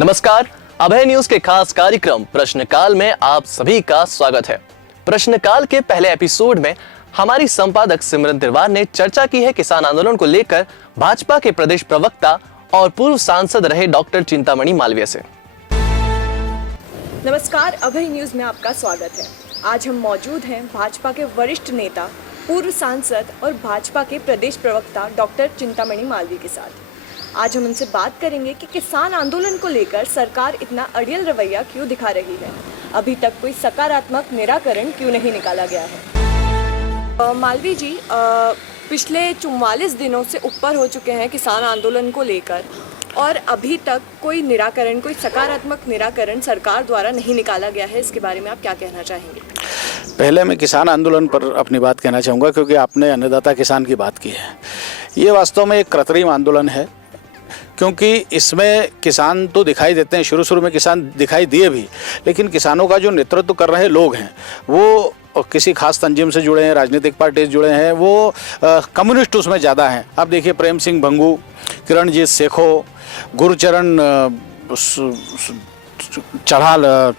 नमस्कार, अभय न्यूज के खास कार्यक्रम प्रश्नकाल में आप सभी का स्वागत है। प्रश्नकाल के पहले एपिसोड में हमारी संपादक सिमरन तिवार ने चर्चा की है किसान आंदोलन को लेकर भाजपा के प्रदेश प्रवक्ता और पूर्व सांसद रहे डॉक्टर चिंतामणि मालवीय से। नमस्कार, अभय न्यूज में आपका स्वागत है। आज हम मौजूद हैं भाजपा के वरिष्ठ नेता, पूर्व सांसद और भाजपा के प्रदेश प्रवक्ता डॉक्टर चिंतामणि मालवीय के साथ। आज हम उनसे बात करेंगे कि किसान आंदोलन को लेकर सरकार इतना अड़ियल रवैया क्यों दिखा रही है, अभी तक कोई सकारात्मक निराकरण क्यों नहीं निकाला गया है। मालवीय जी, पिछले 44 दिनों से ऊपर हो चुके हैं किसान आंदोलन को लेकर और अभी तक कोई निराकरण, कोई सकारात्मक निराकरण सरकार द्वारा नहीं निकाला गया है। इसके बारे में आप क्या कहना चाहेंगे? पहले मैं किसान आंदोलन पर अपनी बात कहना चाहूँगा, क्योंकि आपने अन्नदाता किसान की बात की है। ये वास्तव में एक कृत्रिम आंदोलन है, क्योंकि इसमें किसान तो दिखाई देते हैं, शुरू में किसान दिखाई दिए भी, लेकिन किसानों का जो नेतृत्व कर रहे लोग हैं वो किसी खास तंजीम से जुड़े हैं, राजनीतिक पार्टी से जुड़े हैं, वो कम्युनिस्ट उसमें ज़्यादा हैं। अब देखिए, प्रेम सिंह भंगू, किरणजीत सेखो, गुरुचरण चढ़ाल,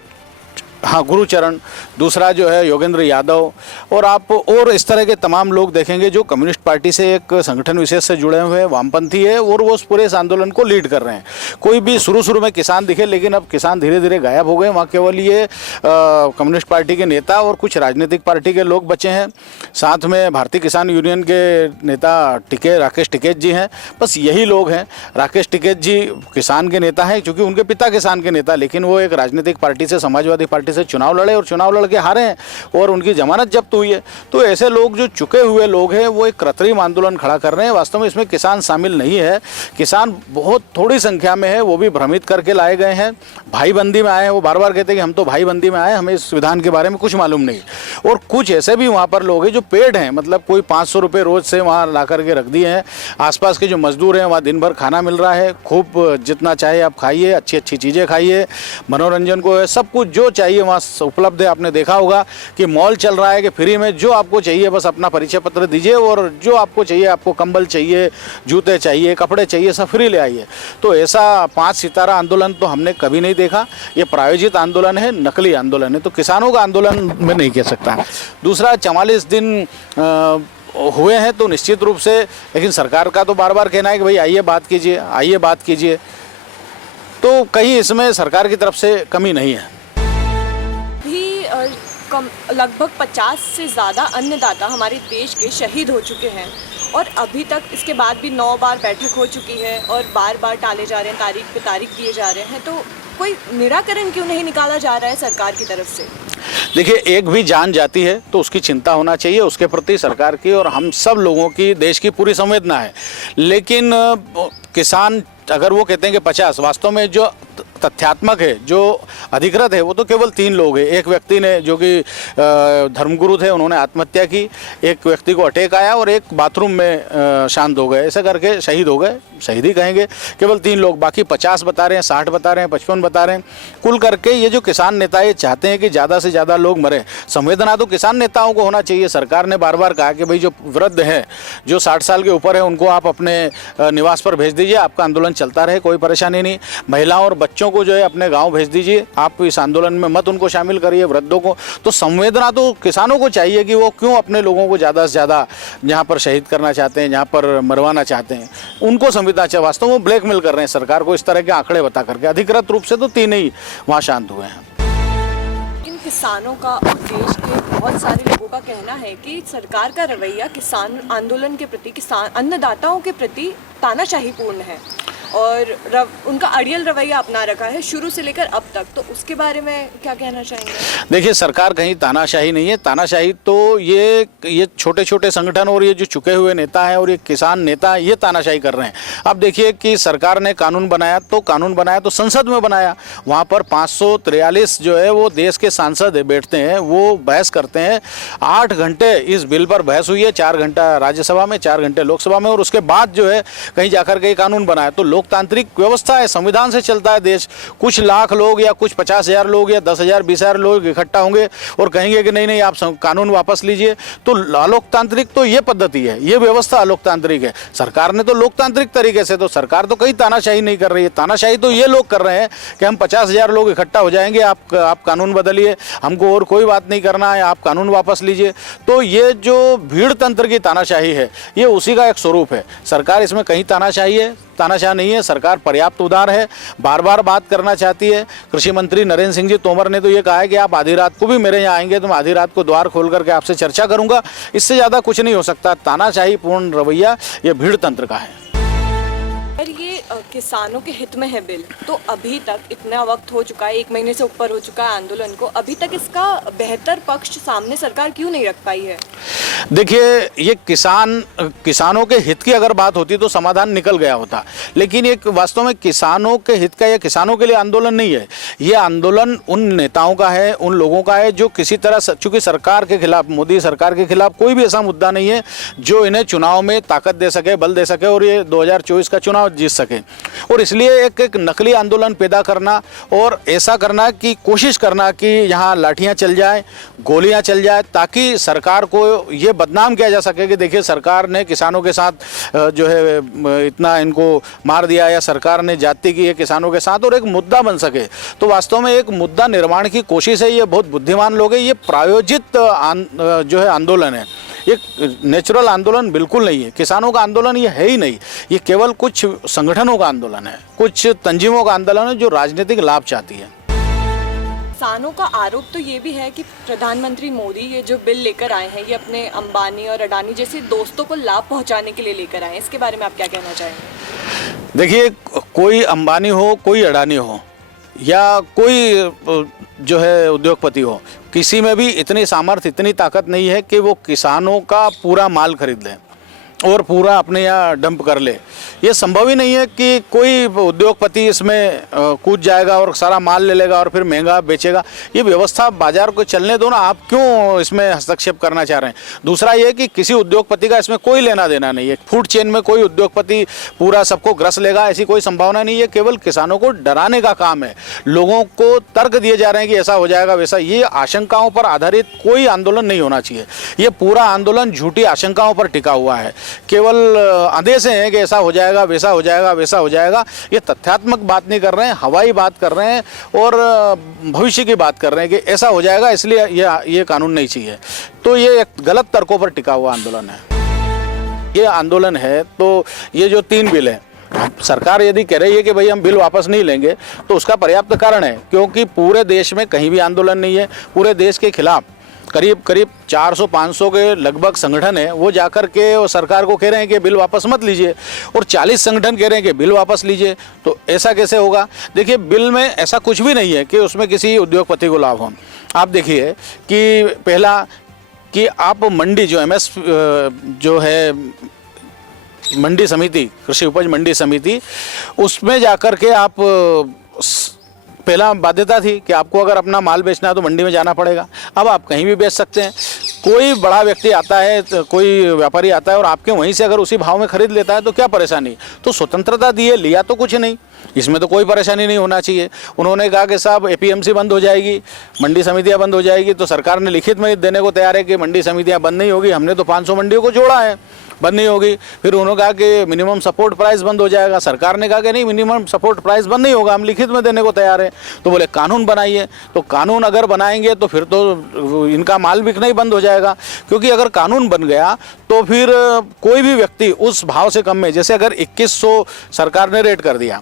हाँ गुरुचरण, दूसरा जो है योगेंद्र यादव, और आप और इस तरह के तमाम लोग देखेंगे जो कम्युनिस्ट पार्टी से, एक संगठन विशेष से जुड़े हुए हैं, वामपंथी है, और वो उस पूरे इस आंदोलन को लीड कर रहे हैं। कोई भी शुरू में किसान दिखे, लेकिन अब किसान धीरे धीरे गायब हो गए। वहाँ केवल ये कम्युनिस्ट पार्टी के नेता और कुछ राजनीतिक पार्टी के लोग बचे हैं। साथ में भारतीय किसान यूनियन के नेता राकेश टिकैत जी हैं। बस यही लोग हैं। राकेश टिकैत जी किसान के नेता हैं, क्योंकि उनके पिता किसान के नेता, लेकिन वो एक राजनीतिक पार्टी से, समाजवादी पार्टी से चुनाव लड़े और चुनाव लड़ के हारे हैं और उनकी जमानत जब्त हुई है। तो ऐसे लोग जो चुके हुए लोग हैं, वो एक कृत्रिम आंदोलन खड़ा कर रहे हैं। वास्तव में इसमें किसान शामिल नहीं है। किसान बहुत थोड़ी संख्या में है, वो भी भ्रमित करके लाए गए हैं। भाईबंदी में आए हैं। वो बार बार कहते हैं कि हम तो भाईबंदी में आए, हमें इस विधान के बारे में कुछ मालूम नहीं। और कुछ ऐसे भी वहाँ पर लोग हैं जो पेड हैं, मतलब कोई 500 रुपये रोज से वहाँ ला करके रख दिए हैं। आसपास के जो मजदूर हैं, वहाँ दिन भर खाना मिल रहा है, खूब जितना चाहे आप खाइए, अच्छी अच्छी चीज़ें खाइए, मनोरंजन को है, सब कुछ जो चाहिए वहाँ उपलब्ध है। आपने देखा होगा कि मॉल चल रहा है कि फ्री में जो आपको चाहिए बस अपना परिचय पत्र दीजिए, और जो आपको चाहिए, आपको कंबल चाहिए, जूते चाहिए, कपड़े चाहिए, सब फ्री ले आइए। तो ऐसा 5 सितारा आंदोलन तो हमने कभी नहीं देखा। ये प्रायोजित आंदोलन है, नकली आंदोलन है, तो किसानों का आंदोलन मैं नहीं कह सकता। दूसरा, 44 दिन हुए हैं तो निश्चित रूप से, लेकिन सरकार का तो बार बार कहना है कि भाई आइए बात कीजिए, आइए बात कीजिए। तो कहीं इसमें सरकार की तरफ से कमी नहीं है। लगभग 50 से ज़्यादा अन्नदाता हमारे देश के शहीद हो चुके हैं और अभी तक इसके बाद भी 9 बार बैठक हो चुकी है और बार बार टाले जा रहे हैं, तारीख पे तारीख दिए जा रहे हैं। तो कोई निराकरण क्यों नहीं निकाला जा रहा है सरकार की तरफ से? देखिए, एक भी जान जाती है तो उसकी चिंता होना चाहिए, उसके प्रति सरकार की और हम सब लोगों की, देश की पूरी संवेदना है। लेकिन किसान अगर वो कहते हैं कि 50, वास्तव में जो तथ्यात्मक है, जो अधिकृत है, वो तो केवल 3 लोग हैं। एक व्यक्ति ने, जो कि धर्मगुरु थे, उन्होंने आत्महत्या की, एक व्यक्ति को अटैक आया और एक बाथरूम में शांत हो गए, ऐसा करके शहीद हो गए। शहीद ही कहेंगे, केवल 3 लोग। बाकी 50 बता रहे हैं, 60 बता रहे हैं, 55 बता रहे हैं। कुल करके ये जो किसान नेता ये चाहते हैं कि ज़्यादा से ज़्यादा लोग मरे। संवेदना तो किसान नेताओं को होना चाहिए। सरकार ने बार बार कहा कि भाई जो वृद्ध हैं, जो 60 साल के ऊपर है, उनको आप अपने निवास पर भेज दीजिए, आपका आंदोलन चलता रहे, कोई परेशानी नहीं। महिलाओं और बच्चों को जो है अपने गांव भेज दीजिए, आप इस आंदोलन में मत उनको शामिल करिए, वृद्धों को। तो संवेदना तो किसानों को चाहिए कि वो क्यों अपने लोगों को ज़्यादा से ज़्यादा जहाँ पर शहीद करना चाहते हैं, जहाँ पर मरवाना चाहते हैं, उनको संवेदना चाहिए। वास्तव में ब्लैकमेल कर रहे हैं सरकार को इस तरह के आंकड़े बता करके। अधिकृत रूप से तो 3 ही वहाँ शांत हुए हैं। इन किसानों का और देश के बहुत सारे लोगों का कहना है कि सरकार का रवैया किसान आंदोलन के प्रति, किसान अन्नदाताओं के प्रति तानाशाही पूर्ण है और उनका अड़ियल रवैया अपना रखा है शुरू से लेकर अब तक। तो उसके बारे में क्या कहना चाहेंगे? देखिए, सरकार कहीं तानाशाही नहीं है। तानाशाही तो ये छोटे छोटे संगठन और ये जो चुके हुए नेता हैं और ये किसान नेता, ये तानाशाही कर रहे हैं। अब देखिए कि सरकार ने कानून बनाया तो संसद में बनाया। वहाँ पर 543 जो है वो देश के सांसद बैठते हैं, वो बहस करते हैं। 8 घंटे इस बिल पर बहस हुई है, 4 घंटा राज्यसभा में, 4 घंटे लोकसभा में, और उसके बाद जो है कहीं जाकर के कानून बनाया। तो लोकतांत्रिक व्यवस्था है, संविधान से चलता है देश। कुछ लाख लोग या कुछ 50,000 लोग या 10,000 20,000 लोग इकट्ठा होंगे और कहेंगे कि नहीं नहीं आप कानून वापस लीजिए, तो अलोकतांत्रिक तो ये पद्धति है, ये व्यवस्था अलोकतांत्रिक है। सरकार ने तो लोकतांत्रिक तरीके से, तो सरकार तो कहीं तानाशाही नहीं कर रही है। तानाशाही तो ये लोग कर रहे हैं कि हम 50,000 लोग इकट्ठा हो जाएंगे, आप कानून बदलिए, हमको और कोई बात नहीं करना है, आप कानून वापस लीजिए। तो ये जो भीड़ तंत्र की तानाशाही है, ये उसी का एक स्वरूप है। सरकार इसमें कहीं तानाशाही है, तानाशाह नहीं है। सरकार पर्याप्त उदार है, बार बार बात करना चाहती है। कृषि मंत्री नरेंद्र सिंह जी तोमर ने तो ये कहा है कि आप आधी रात को भी मेरे यहाँ आएंगे तो मैं आधी रात को द्वार खोल करके आपसे चर्चा करूंगा। इससे ज़्यादा कुछ नहीं हो सकता। तानाशाही पूर्ण रवैया ये भीड़ तंत्र का है। अगर ये किसानों के हित में है बिल, तो अभी तक इतना वक्त हो चुका है, 1 महीने से ऊपर हो चुका है आंदोलन को, अभी तक इसका बेहतर पक्ष सामने सरकार क्यों नहीं रख पाई है? देखिए, ये किसानों के हित की अगर बात होती तो समाधान निकल गया होता, लेकिन ये वास्तव में किसानों के हित का या किसानों के लिए आंदोलन नहीं है। ये आंदोलन उन नेताओं का है, उन लोगों का है जो किसी तरह, चूंकि सरकार के खिलाफ, मोदी सरकार के खिलाफ कोई भी ऐसा मुद्दा नहीं है जो इन्हें चुनाव में ताकत दे सके, बल दे सके और ये 2024 का चुनाव जीत सके। और इसलिए एक नकली आंदोलन पैदा करना और ऐसा करना कि कोशिश करना कि यहाँ लाठियाँ चल जाए, गोलियाँ चल जाए, ताकि सरकार को ये बदनाम किया जा सके कि देखिए सरकार ने किसानों के साथ जो है इतना इनको मार दिया, या सरकार ने जाति की है किसानों के साथ, और एक मुद्दा बन सके। तो वास्तव में एक मुद्दा निर्माण की कोशिश है। ये बहुत बुद्धिमान लोग हैं। ये प्रायोजित जो है आंदोलन है, ये नेचुरल आंदोलन बिल्कुल नहीं है। किसानों का आंदोलन ये है ही नहीं। ये केवल कुछ संगठनों का आंदोलन है, कुछ तंजीमों का आंदोलन है जो राजनीतिक लाभ चाहती है। किसानों का आरोप तो ये भी है कि प्रधानमंत्री मोदी ये जो बिल लेकर आए हैं, ये अपने अंबानी और अडानी जैसे दोस्तों को लाभ पहुंचाने के लिए लेकर आए हैं। इसके बारे में आप क्या कहना चाहेंगे? देखिए, कोई अंबानी हो, कोई अडानी हो, या कोई जो है उद्योगपति हो, किसी में भी इतनी सामर्थ्य, इतनी ताकत नहीं है कि वो किसानों का पूरा माल खरीद ले और पूरा अपने यहाँ डंप कर ले। ये संभव ही नहीं है कि कोई उद्योगपति इसमें कूद जाएगा और सारा माल ले लेगा और फिर महंगा बेचेगा। ये व्यवस्था बाजार को चलने दो ना, आप क्यों इसमें हस्तक्षेप करना चाह रहे हैं? दूसरा ये कि किसी उद्योगपति का इसमें कोई लेना देना नहीं है। फूड चेन में कोई उद्योगपति पूरा सबको ग्रस लेगा, ऐसी कोई संभावना नहीं है। केवल किसानों को डराने का काम है। लोगों को तर्क दिए जा रहे हैं कि ऐसा हो जाएगा, वैसा। ये आशंकाओं पर आधारित कोई आंदोलन नहीं होना चाहिए। ये पूरा आंदोलन झूठी आशंकाओं पर टिका हुआ है। केवल आदेश हैं कि ऐसा हो जाएगा, वैसा हो जाएगा, वैसा हो जाएगा। ये तथ्यात्मक बात नहीं कर रहे हैं, हवाई बात कर रहे हैं और भविष्य की बात कर रहे हैं कि ऐसा हो जाएगा, इसलिए ये कानून नहीं चाहिए। तो ये एक गलत तर्कों पर टिका हुआ आंदोलन है। ये आंदोलन है तो ये जो 3 बिल है, सरकार यदि कह रही है कि भाई हम बिल वापस नहीं लेंगे, तो उसका पर्याप्त कारण है, क्योंकि पूरे देश में कहीं भी आंदोलन नहीं है। पूरे देश के खिलाफ करीब 400-500 के लगभग संगठन है, वो जाकर के और सरकार को कह रहे हैं कि बिल वापस मत लीजिए, और 40 संगठन कह रहे हैं कि बिल वापस लीजिए। तो ऐसा कैसे होगा? देखिए, बिल में ऐसा कुछ भी नहीं है कि उसमें किसी उद्योगपति को लाभ हो। आप देखिए कि पहला कि आप मंडी जो MS जो है मंडी समिति, कृषि उपज मंडी समिति, उसमें जाकर के आप पहला बाध्यता थी कि आपको अगर अपना माल बेचना है तो मंडी में जाना पड़ेगा। अब आप कहीं भी बेच सकते हैं। कोई बड़ा व्यक्ति आता है, कोई व्यापारी आता है और आपके वहीं से अगर उसी भाव में खरीद लेता है तो क्या परेशानी? तो स्वतंत्रता दी है, लिया तो कुछ नहीं, इसमें तो कोई परेशानी नहीं होना चाहिए। उन्होंने कहा कि साहब APMC बंद हो जाएगी, मंडी समितियां बंद हो जाएगी, तो सरकार ने लिखित में देने को तैयार है कि मंडी समितियां बंद नहीं होगी। हमने तो 500 मंडियों को जोड़ा है, बंद नहीं होगी। फिर उन्होंने कहा कि मिनिमम सपोर्ट प्राइस बंद हो जाएगा। सरकार ने कहा कि नहीं, मिनिमम सपोर्ट प्राइस बंद नहीं होगा, हम लिखित में देने को तैयार है। तो बोले कानून बनाइए। तो कानून अगर बनाएंगे तो फिर तो इनका माल बिकना ही बंद हो जाएगा, क्योंकि अगर कानून बन गया तो फिर कोई भी व्यक्ति उस भाव से कम में, जैसे अगर 2100 सरकार ने रेट कर दिया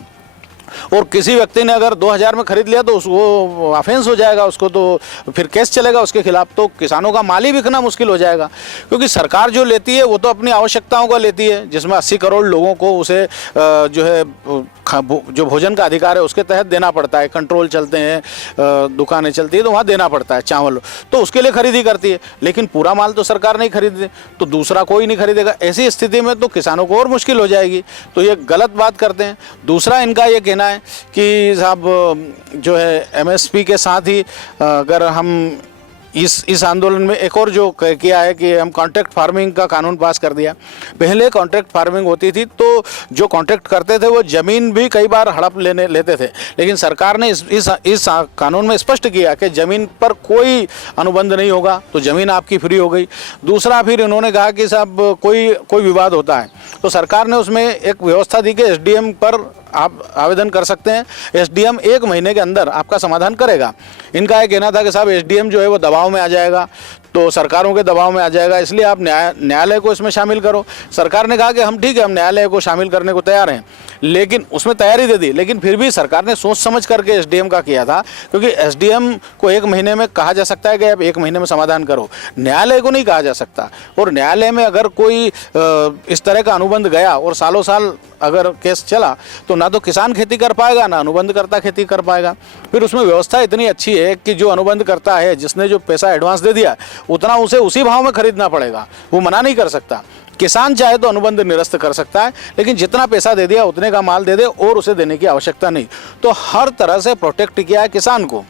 और किसी व्यक्ति ने अगर 2000 में खरीद लिया तो वो ऑफेंस हो जाएगा, उसको तो फिर केस चलेगा उसके खिलाफ। तो किसानों का माल ही बिकना मुश्किल हो जाएगा, क्योंकि सरकार जो लेती है वो तो अपनी आवश्यकताओं का लेती है, जिसमें 80 करोड़ लोगों को उसे जो है जो भोजन का अधिकार है उसके तहत देना पड़ता है। कंट्रोल चलते हैं, दुकानें चलती है तो वहाँ देना पड़ता है चावल, तो उसके लिए खरीदी करती है। लेकिन पूरा माल तो सरकार नहीं खरीदती, तो दूसरा कोई नहीं खरीदेगा। ऐसी स्थिति में तो किसानों को और मुश्किल हो जाएगी। तो ये गलत बात करते हैं। दूसरा इनका ये कहना है कि साहब जो है MSP के साथ ही अगर हम इस आंदोलन में एक और जो किया है कि हम कॉन्ट्रैक्ट फार्मिंग का कानून पास कर दिया। पहले कॉन्ट्रैक्ट फार्मिंग होती थी तो जो कॉन्ट्रैक्ट करते थे वो ज़मीन भी कई बार हड़प लेते थे, लेकिन सरकार ने इस कानून में स्पष्ट किया कि ज़मीन पर कोई अनुबंध नहीं होगा, तो ज़मीन आपकी फ्री हो गई। दूसरा फिर इन्होंने कहा कि साहब कोई विवाद होता है तो सरकार ने उसमें एक व्यवस्था दी कि एसडीएम पर आप आवेदन कर सकते हैं, एसडीएम 1 महीने के अंदर आपका समाधान करेगा। इनका ये कहना था कि साहब एसडीएम जो है वो दबाव में आ जाएगा, तो सरकारों के दबाव में आ जाएगा, इसलिए आप न्यायालय को इसमें शामिल करो। सरकार ने कहा कि हम ठीक है, हम न्यायालय को शामिल करने को तैयार हैं, लेकिन उसमें तैयारी दे दी, लेकिन फिर भी सरकार ने सोच समझ करके एसडीएम का किया था, क्योंकि एसडीएम को 1 महीने में कहा जा सकता है कि आप 1 महीने में समाधान करो, न्यायालय को नहीं कहा जा सकता। और न्यायालय में अगर कोई इस तरह का अनुबंध गया और सालों साल अगर केस चला तो ना तो किसान खेती कर पाएगा, ना अनुबंधकर्ता खेती कर पाएगा। फिर उसमें व्यवस्था इतनी अच्छी है कि जो अनुबंध करता है, जिसने जो पैसा एडवांस दे दिया उतना उसे उसी भाव में खरीदना पड़ेगा, वो मना नहीं कर सकता। किसान चाहे तो अनुबंध निरस्त कर सकता है, लेकिन जितना पैसा दे दिया उतने का माल दे दे और उसे देने की आवश्यकता नहीं। तो हर तरह से प्रोटेक्ट किया है किसान को,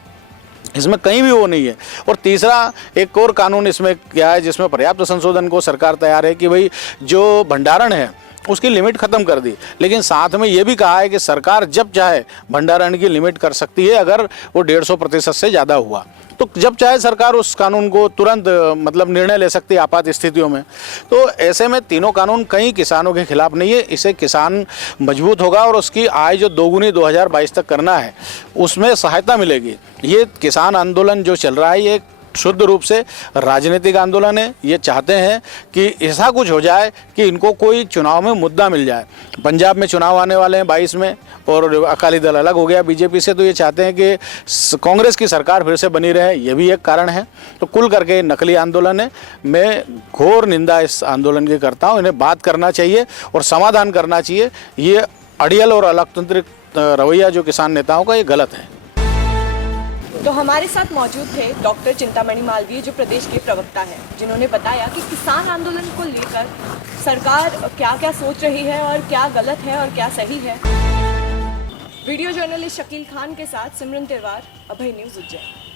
इसमें कहीं भी वो नहीं है। और तीसरा एक और कानून इसमें क्या है जिसमें पर्याप्त संशोधन को सरकार तैयार है कि भाई जो भंडारण है उसकी लिमिट ख़त्म कर दी, लेकिन साथ में ये भी कहा है कि सरकार जब चाहे भंडारण की लिमिट कर सकती है अगर वो 150% से ज़्यादा हुआ, तो जब चाहे सरकार उस कानून को तुरंत मतलब निर्णय ले सकती है आपात स्थितियों में। तो ऐसे में तीनों कानून कहीं किसानों के खिलाफ नहीं है, इससे किसान मजबूत होगा और उसकी आय जो दोगुनी 2022 तक करना है उसमें सहायता मिलेगी। ये किसान आंदोलन जो चल रहा है ये शुद्ध रूप से राजनीतिक आंदोलन है। ये चाहते हैं कि ऐसा कुछ हो जाए कि इनको कोई चुनाव में मुद्दा मिल जाए। पंजाब में चुनाव आने वाले हैं 22 में और अकाली दल अलग हो गया बीजेपी से, तो ये चाहते हैं कि कांग्रेस की सरकार फिर से बनी रहे, ये भी एक कारण है। तो कुल करके नकली आंदोलन है। मैं घोर निंदा इस आंदोलन की करता हूँ। इन्हें बात करना चाहिए और समाधान करना चाहिए। ये अड़ियल और अलोकतांत्रिक रवैया जो किसान नेताओं का, ये गलत है। तो हमारे साथ मौजूद थे डॉक्टर चिंतामणि मालवीय जो प्रदेश के प्रवक्ता हैं, जिन्होंने बताया कि किसान आंदोलन को लेकर सरकार क्या क्या सोच रही है और क्या गलत है और क्या सही है। वीडियो जर्नलिस्ट शकील खान के साथ सिमरन तिवारी, अभय न्यूज़ उज्जैन।